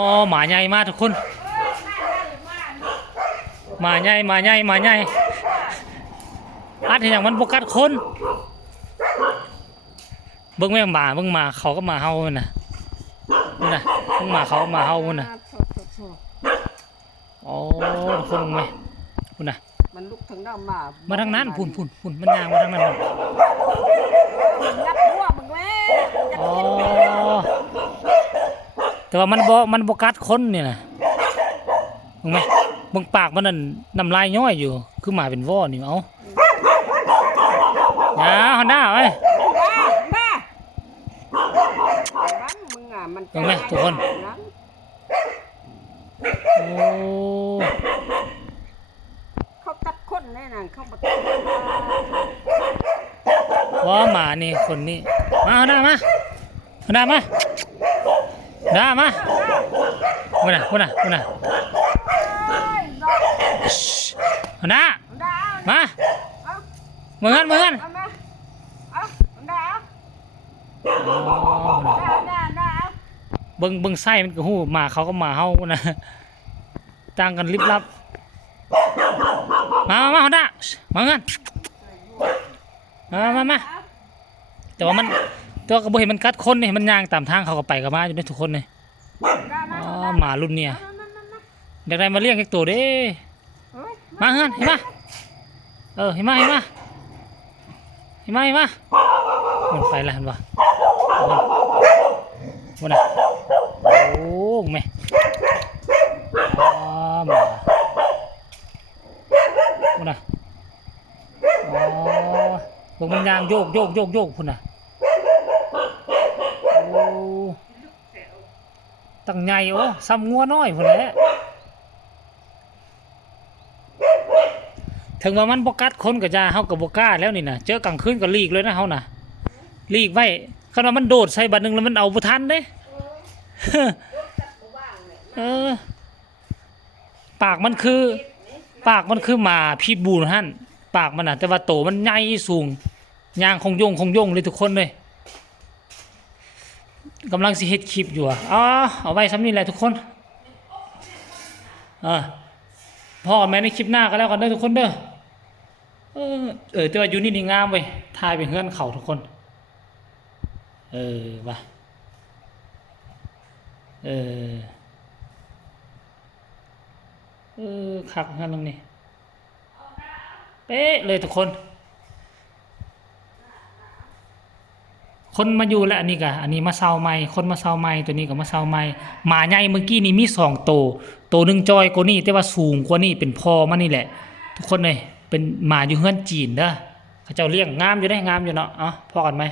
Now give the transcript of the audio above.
อ๋อหมาใหญ่มากทุกคนหมาใหญ่หมาใหญ่หมาใหญ่อัดอย่างมันโฟกัสคนเบิ่งแม่งหมาเบิ่งหมาเขาก็มาเฮาน่ะนี่นะเบิ่งหมาเขามาเฮาน่ะอ๋อทุกคนไหมคุณน่ะมันลุกทางด้านมาทางนั้นพุ่นมันยางมาทางนั้นยัดหัวมึงแล้วอ๋อแต่ว่ามันบ่กัดคนเนี่ยนะมึงไหมมึงปากมันนั่นน้ำลายย้อยอยู่คือหมาเป็นว่อนี่เอาอย่าหันหน้าไว้มึงไหมทุกคนโอ้เขาตัดคนแน่นอนเขาบัดว่าหมานี่คนนี้มาหันหน้ามาหันหน้ามาหน้ามาพุ่นน่ะหันหน้ามาเหมือนเบิ่งไส้มันก็หูหมาเขาก็มาเฮานะต่างกันลิบลับมาหันหน้ามาเงินมาแต่ว่ามันตัวกระโบเห็นมันกัดคนนี่มันย่างตามทางเขาก็ไปกับมาอยู่ด้วยทุกคนเลยหมารุ่นเนี่ยเด็กใดมาเลี้ยงแค่ตัวเด้มาเงินเห็นปะเห็นมามันไปแล้วเห็นปะมันน่ะโอ้แม่มามันน่ะพวกมันยางโยกพุ่นน่ะโอ้ตั้งใหญ่โอ้ซ้ำงัวน้อยพุ่นแหละถึงว่ามันบกัดคนกับยาเฮากับบก้าแล้วนี่นะเจอกลางคืนก็ลีกเลยนะเฮานะลีกไว้คันว่ามันโดดใส่บัดนึงแล้วมันเอาบ่ทันเด้ปากมันคือหมาพิษบูนหั่นปากมันน่ะแต่ว่าโตมันใหญ่สูงยางคงยงเลยทุกคนเลยกำลังสิเฮ็ดคลิปอยู่เอาไว้ซ้ำนี่แหละทุกคนพ่อแม่ในคลิปหน้าก็แล้วกันเด้อทุกคนเด้อแต่ว่าอยู่นี่งามเว้ยถ่ายไปเฮือนเขาทุกคนว่ะคักเฮือนตรงนี้เป๊ะเลยทุกคนมาอยู่แล้วอันนี้มาเซาใหม่คนมาเซาใหม่ตัวนี้ก็มาเซาใหม่หมาใหญ่เมื่อกี้นี่มี2ตัวนึงจอยกว่านี้แต่ว่าสูงกว่านี้เป็นพ่อมันนี่แหละทุกคนเลยเป็นหมาอยู่เฮือนจีนเด้อเขาเจ้าเลี้ยงงามอยู่ได้งามอยู่เนาะพ่อกันไหม